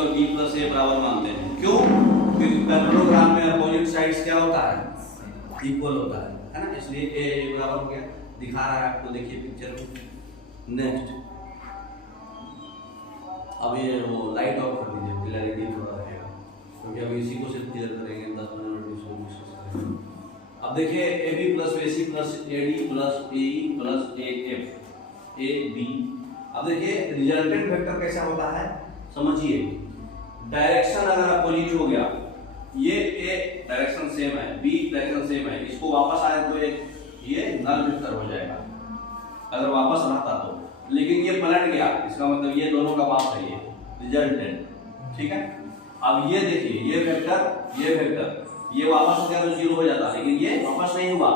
और b plus ए बराबर मानते हैं। क्यों? क्योंकि पैरेललोग्राम में अपोजिट साइड्स क्या होता है? इक्वल होता है ना, इसलिए ए बराबर हो गया। दिखा रहा है आपको, देखिए पिक्चर में। नेक्स्ट, अब ये वो लाइट ऑफ कर दीजिए, क्लैरिटी थोड़ा रहेगा, क्योंकि अब इसी को सिर्फ क्लियर करेंगे 10 मिनट इसको डिस्कस करेंगे। अब देखिए A B plus A C plus A D plus A E plus A F A B. अब देखिए रिजल्टेंट वेक्टर कैसा होता है समझिए। डायरेक्शन अगर अपोजिट हो गया, ये ए डायरेक्शन सेम है, बी डायरेक्शन सेम है, इसको वापस आए तो ये नल वेक्टर हो जाएगा अगर वापस रहता तो। लेकिन ये पलट गया, इसका मतलब ये दोनों का माप है, ये रिजल्टेंट। ठीक है, अब ये देखिए ये वेक्टर ये वापस हो गया तो 0 हो जाता, लेकिन ये वापस नहीं हुआ,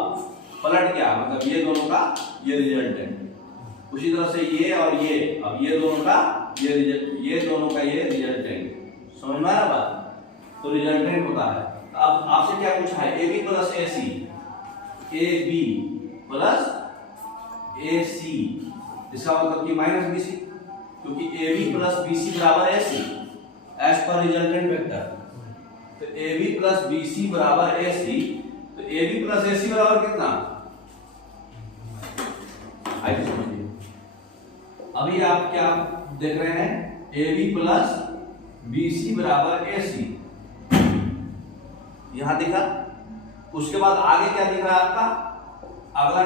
पलट गया, मतलब ये दोनों का ये रिजल्टेंट। उसी तरह से ये और ये, अब ये दोनों का ये दोनों का ये रिजल्टेंट। समझ में आ रहा बात? तो रिजल्टेंट होता है। अब आपसे क्या पूछा है? A B plus A C, A B plus A C, इसका मतलब कि माइनस बी सी, क्योंकि A B plus B C बराबर A C as per resultant vector. तो A B plus B C बराबर ए सी, तो ए बी प्लस ए सी बराबर कितना? आइए समझिए। अभी आप क्या देख रहे हैं? A B plus B C बराबर ए सी, यहां दिखा। उसके बाद आगे क्या दिख रहा है आपका? अगला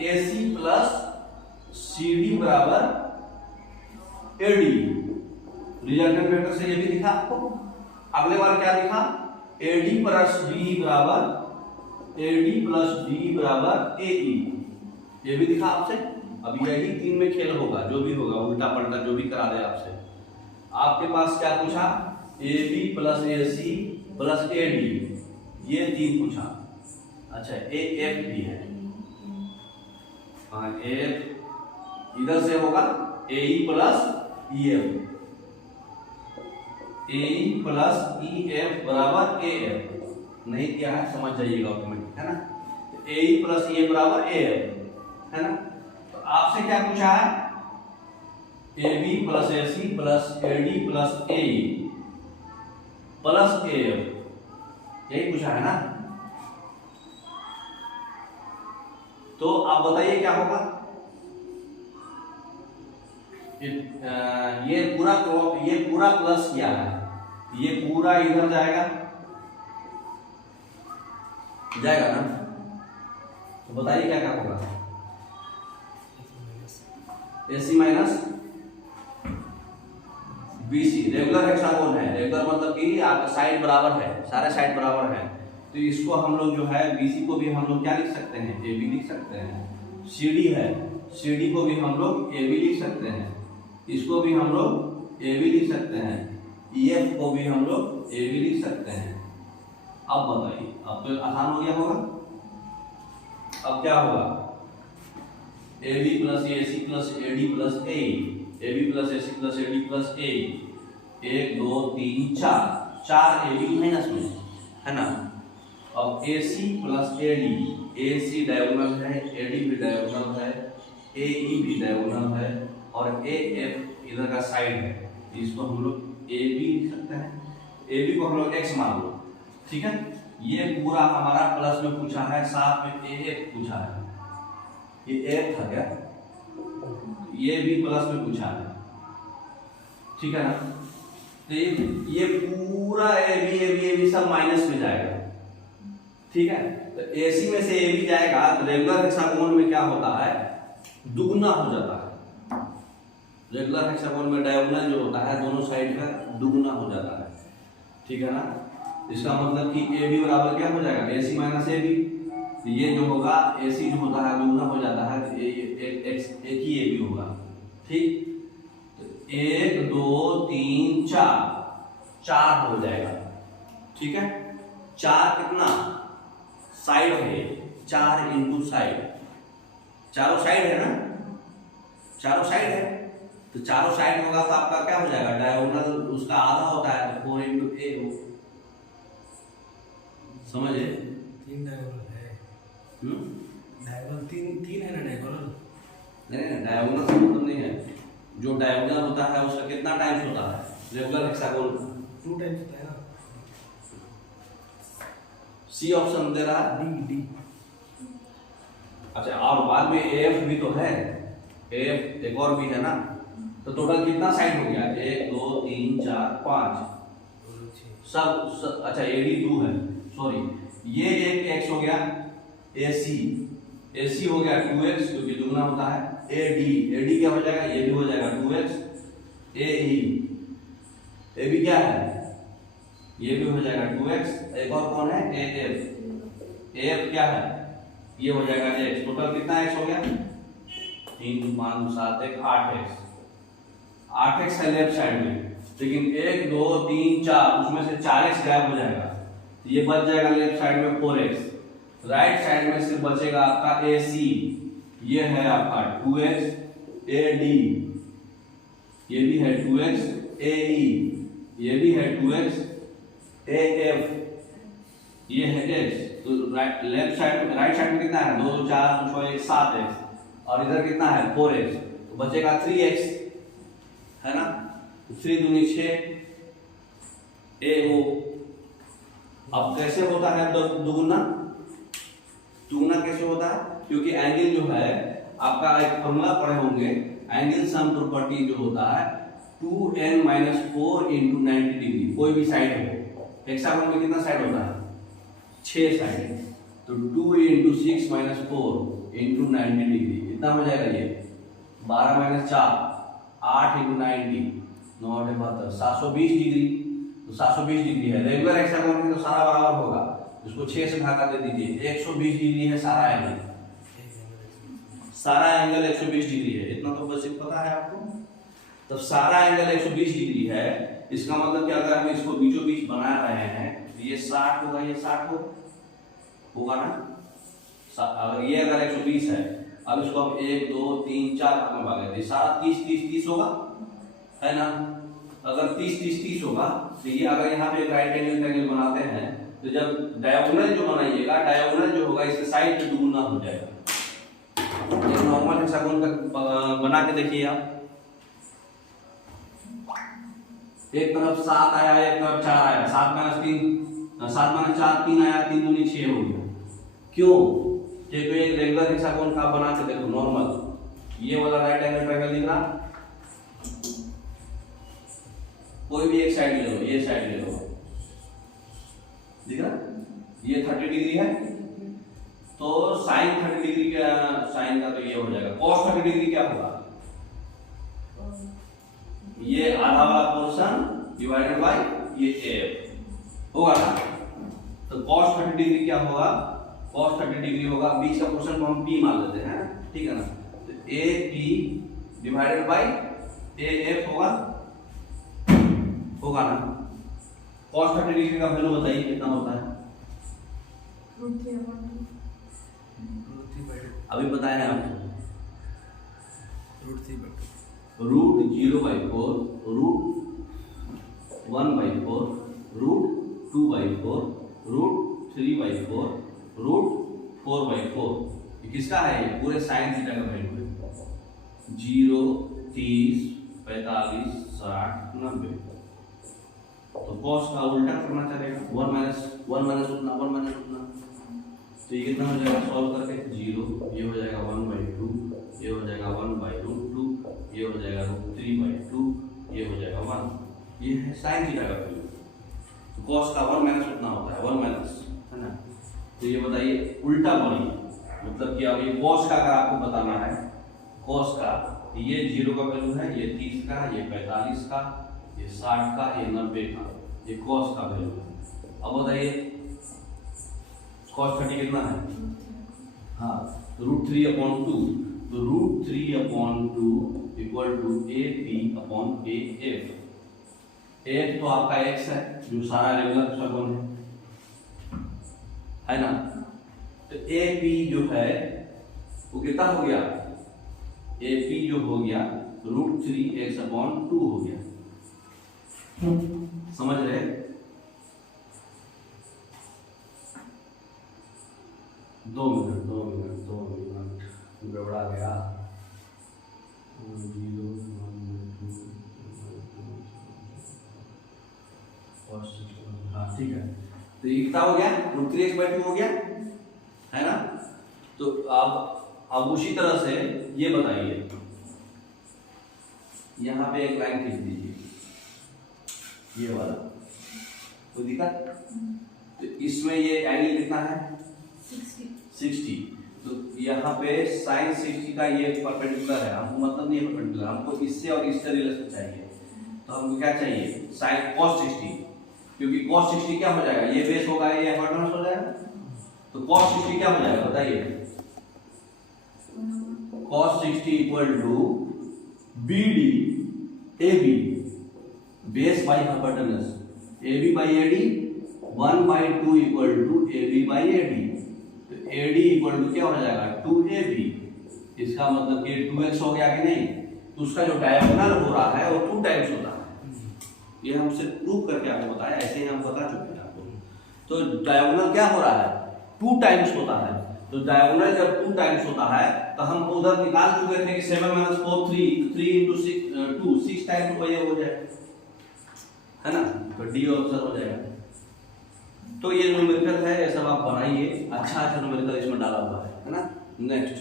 ए सी प्लस सी डी बराबर ए डी, रिजल्टेंट वेक्टर से ये भी दिखा आपको। अगले बार क्या दिखा? ए डी प्लस डी बराबर ए डी प्लस डी बराबर ए ई, ये भी दिखा आपसे। अब यही 3 में खेल होगा, जो भी होगा उल्टा पलटा जो भी करा दे आपसे। आपके पास क्या पूछा? A B plus A C plus A D, ये 3 पूछा। अच्छा ए एफ भी है, हाँ एफ इधर से होगा ए ई प्लस ई एफ, ए ई प्लस ई एफ बराबर ए एफ। नहीं किया है समझ जाइएगा ऑटोमेटिक, है ना। ए ई प्लस ई एफ बराबर ए एफ, है ना। तो आपसे क्या पूछा है? A B plus A C plus A D plus A E plus A F, यही पूछा है ना। तो आप बताइए क्या होगा? ये पूरा प्लस किया है, ये पूरा इधर जाएगा ना। तो बताइए क्या क्या होगा? AC minus BC regular hexagon है। रेगुलर मतलब कि आपका साइड बराबर है, सारे साइड बराबर है, तो इसको हम लोग जो है BC को भी हम लोग क्या लिख सकते हैं? AB लिख सकते हैं। CD है, CD को भी हम लोग AB लिख सकते हैं, इसको भी हम लोग AB लिख सकते हैं, EF को भी हम लोग AB लिख सकते हैं। अब बताइए, अब तो आसान हो गया होगा। अब क्या होगा? AB plus AC plus AD plus AE, AB plus AC plus AD plus AE, 1 2 3 4 AB minus में, है ना। अब AC plus AD, AC diagonal है, AD भी डायगोनल है, AE भी डायगोनल है, और AF इधर का साइड है, इसको हम लोग AB लिख सकते हैं। AB को हम लोग x मान लो, ठीक है। ये पूरा हमारा प्लस में पूछा है, साथ में AF पूछा है, ये AF था क्या? ये भी प्लस में पूछा है, ठीक है ना। तो ये पूरा AB सब माइनस में जाएगा, ठीक है। तो AC में से AB जाएगा, तो रेगुलर हेक्सागोन में क्या होता है? दुगना हो जाता है। रेगुलर हेक्सागोन में डायगोनल जो होता है दोनों साइड का दुगना हो जाता है, ठीक है ना। इसका मतलब कि AB बराबर क्या हो जाएगा? AC minus AB। ये जो होगा AC जो होता है दुगना हो जाता है, तो एक ही AB होगा, ठीक। तो 1 2 3 4 हो जाएगा, ठीक है। 4 कितना साइड है? 4 इंटू साइड, चारों साइड है ना, चारों साइड है, तो चारों साइड होगा तो आपका क्या हो जाएगा? डायगोनल उसका आधा होता है, तो 4 इंटू ए हो, समझे? 3 डायगोनल है। डायगोनल 3 है ना डायगोनल? नहीं डायगोनल से मतलब नहीं है, जो डायगोनल होता है उसका कितना टाइम्स होता है? रेगुलर हेक्सागोन का। 2 टाइप्स होता है ना। सी ऑप्शन दे रहा है। डी। अच्छा, और बाद में एफ भी तो है, एफ एक और भी है ना। तो टोटल कितना साइड हो गया? 1 2 3 4 5 सब अच्छा एडी 2 है, सॉरी ये एक एक्स हो गया, एसी हो गया 2x क्योंकि दुगना होता है, एडी क्या हो जाएगा? ये भी हो जाएगा 2x, एबी क्या है? ये भी हो जाएगा 2x। एक और कौन है? एफ क्या है? ये हो जाएगा x। टोटल कितना x हो गया? 3 5 7 1 8x है लेफ्ट साइड में, लेकिन 1 2 3 4 उसमें से 4x गायब हो जाएगा, तो ये बच जाएगा लेफ्ट साइड में 4x। राइट साइड में सिर्फ बचेगा आपका AC, ये है आपका 2x, AD ये भी है 2x, AE ये भी है 2x, AF ये है x। तो लेफ्ट साइड में, राइट साइड में कितना है? 2 2 4 6 1 7x, और इधर कितना है? 4x, तो बचेगा 3x, है ना। 3 दूनी 6 AO। अब कैसे होता है दुगुना? दुगुना कैसे होता है? क्योंकि एंगल जो है आपका एक फॉर्मूला पढ़े होंगे, एंगल सम प्रॉपर्टी जो होता है 2n-4 × 90 डिग्री। कोई भी साइड हो, हेक्सागोन में कितना साइड होता है? 6 साइड, तो 2 × 6 - 4 × 90 डिग्री कितना हो जाएगा? ये 12 - 4 8 × 90 9 8 72 720 डिग्री। तो 720 डिग्री है। रेगुलर हेक्सागोन में तो सारा बराबर होगा, इसको 6 से भागा दे दीजिए, 120 डिग्री है सारा एंगल, सारा एंगल 120 डिग्री है। इतना तो बस पता है आपको। तब सारा एंगल 120 डिग्री है, इसका मतलब कि अगर हम इसको बीचों बीच बना रहे हैं तो ये 60 होगा, ये 60 होगा ना। अगर ये अगर 120 है, अब इसको हम 1 2 3 4 भाग में भाग देते, सारा 30 30 30 होगा, है ना। अगर 30 30 30 होगा, तो ये अगर यहाँ पे एक राइट एंगल ट्रायंगल बनाते हैं, तो जब डायगोनल जो बनाइएगा, डायगोनल जो होगा इसके साइड पे दुगुना हो जाएगा। ये नॉर्मल हेक्सागोन का बना के देखिए आप। एक तरफ 7 आया, एक तरफ 4 आया, 7 - 3 7 - 4 3 आया, 3 दूनी 6 हो गया। क्यों? क्योंकि एक रेगुलर हेक्सागोन का बना के देखो नॉर्मल, ये वाला राइट एंगल ट्रायंगल दिख रहा, कोई भी एक साइड ले लो, ये साइड ले लो, दिख रहा, ये 30 डिग्री है, तो साइन 30 डिग्री का, साइन का तो ये हो जाएगा, cos 30 डिग्री क्या होगा? ये आधा वाला पोर्शन डिवाइडेड बाय ये एफ होगा ना। तो cos 30 डिग्री क्या होगा? cos 30 डिग्री होगा, बीच का पोर्शन को हम p मान लेते हैं, ठीक है ना। तो AP डिवाइडेड बाय AF होगा ना। cos 30 डिग्री का वैल्यू बताइए कितना होता है? अभी बताया है आपको, √3/2 √0/4 √1/4 √2/4 √3/4 √4/4। ये किसका है? ये पूरे साइन थीटा का वैल्यू है। 0 30 45 60 90। तो cos का उल्टा करना चलेगा, 1 माइनस उतना, तो ये कितना हो जाएगा सॉल्व करके? 0, ये हो जाएगा 1/2, ये हो जाएगा 1/√2, ये हो जाएगा √3/2, ये हो जाएगा 1। ये है साइन थीटा का वैल्यू। तो cos का 1 माइनस उतना होता है, 1 माइनस, है ना। तो ये बताइए उल्टा बढ़िए, मतलब कि अब ये cos का अगर आपको बताना है, cos का ये 0 का वैल्यू है, ये 30 का, ये 45 का, ये 60 का, ये 90 का, ये cos का वैल्यू है। अब बताइए cos 30 कितना है? हाँ, √3/2, तो √3/2 इक्वल टू AP/AF। AF तो आपका x है, जो सारा रेगुलर हेक्सागोन है ना। तो AP जो है वो कितना हो गया? AP जो हो गया √3x/2 हो गया। समझ रहे? दो मिनट गड़बड़ा गया। 0 1 2 हाँ ठीक है, तो ये कितना हो गया, √3x/2 हो गया, है ना। तो अब उसी तरह से ये बताइए, यहाँ पे एक लाइन खींच दीजिए, ये वाला, कोई दिक्कत। तो इसमें ये एंगल कितना है 60। तो यहाँ पे sin 60 का ये परपेंडिकुलर है, हमको मतलब नहीं है परपेंडिकुलर, हमको इससे और इससे रिलेशन चाहिए। तो हमको क्या चाहिए, sin cos 60, क्योंकि cos 60 क्या हो जाएगा, ये बेस होगा, ये हाइपोटेनस हो जाएगा। तो cos 60 क्या हो जाएगा बताइए, cos 60 = BD AB base by hypotenuse, AB by AD 1/2 = AB by AD। तो AD = क्या हो जाएगा 2AB, इसका मतलब कि 2x हो गया कि नहीं। तो उसका जो डायगोनल हो रहा है वो 2 टाइम्स होता है, ये हम सिर्फ प्रूव करके आपको बताया, ऐसे ही हम बता चुके हैं आपको। तो डायगोनल क्या हो रहा है 2 टाइम्स होता है। तो डायगोनल जब 2 टाइम्स होता है तो हम उधर निकाल चुके थे कि 7 - 4 3 × 6 2 6 टाइम्स तो ये हो जाएगा, है ना। तो डी आंसर हो जाएगा। तो ये न्यूमेरिकल है, ये सब आप बनाइए, अच्छा न्यूमेरिकल इसमें डाला हुआ है ना। नेक्स्ट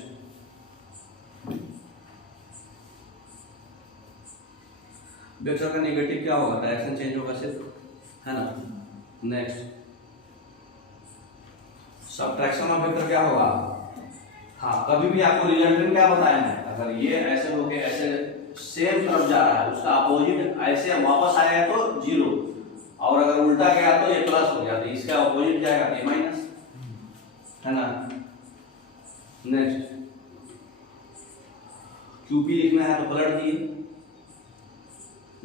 वेक्टर का नेगेटिव क्या होगा, डायरेक्शन चेंज होगा सिर्फ, है ना। नेक्स्ट सब्ट्रैक्शन ऑफ वेक्टर क्या होगा। हाँ, कभी भी आपको रिजल्टेंट क्या बताया है, अगर ये ऐसे होके ऐसे सेम तरफ जा रहा है, उसका अपोजिट ऐसे वापस आया तो 0, और अगर उल्टा गया तो ये प्लस हो गया, तो इसका अपोजिट जाएगा ये माइनस, है ना। नेक्स्ट QP लिखना है तो पलट दिए,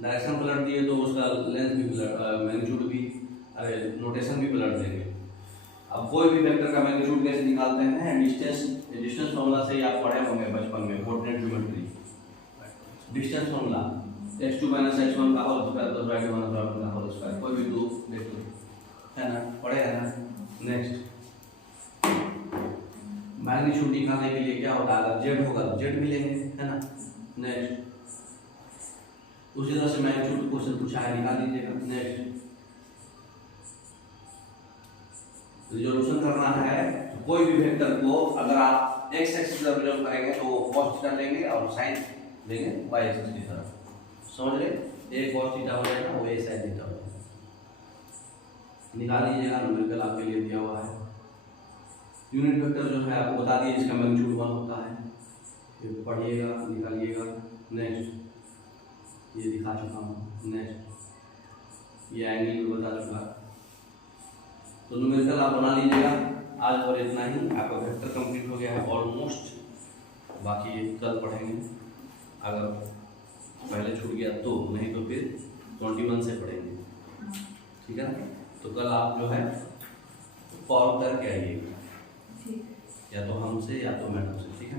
डायरेक्शन पलट दिए तो उसका लेंथ भी पलट, मैग्नीट्यूड भी, अरे नोटेशन भी पलट देंगे। अब कोई भी वेक्टर का मैग्नीट्यूड कैसे निकालते हैं, डिस्टेंस फॉर्मूला से आप पढ़े होंगे बचपन में, coordinate geometry. Distance formula x2 - x1 का होल स्क्वायर + y2 - y1 का होल स्क्वायर, कोई भी दो देख लो, है ना, पढ़े है ना। नेक्स्ट मैग्नीट्यूड निकालने के लिए क्या होता है, अगर z होगा तो z भी लेंगे, है ना। नेक्स्ट उसी तरह से मैग्नीट्यूड क्वेश्चन पूछा है, निकाल दीजिएगा। नेक्स्ट रिजोल्यूशन करना है, तो कोई भी वेक्टर को अगर आप x एक्सिस पर रिजोल्व करेंगे तो cos थीटा लेंगे और sin लेंगे y एक्सिस की तरफ, समझ रहे। a cos थीटा हो जाएगा, वो a sin थीटा हो जाएगा। निकाल लीजिएगा, न्यूमेरिकल आपके लिए दिया हुआ है। यूनिट वेक्टर जो है आपको बता दिए, इसका मैग्नीट्यूड 1 होता है, फिर पढ़िएगा, निकालिएगा। नेक्स्ट ये दिखा चुका हूँ। नेक्स्ट ये एंगल भी बता चुका। तो न्यूमेरिकल आप बना लीजिएगा। आज और इतना ही, आपका वेक्टर कंप्लीट हो गया है ऑलमोस्ट, बाकी कल पढ़ेंगे, अगर पहले छूट गया तो, नहीं तो फिर 21 से पढ़ेंगे, ठीक है। तो कल आप जो है सॉल्व करके आइएगा, या तो हमसे या तो मैडम से, ठीक है।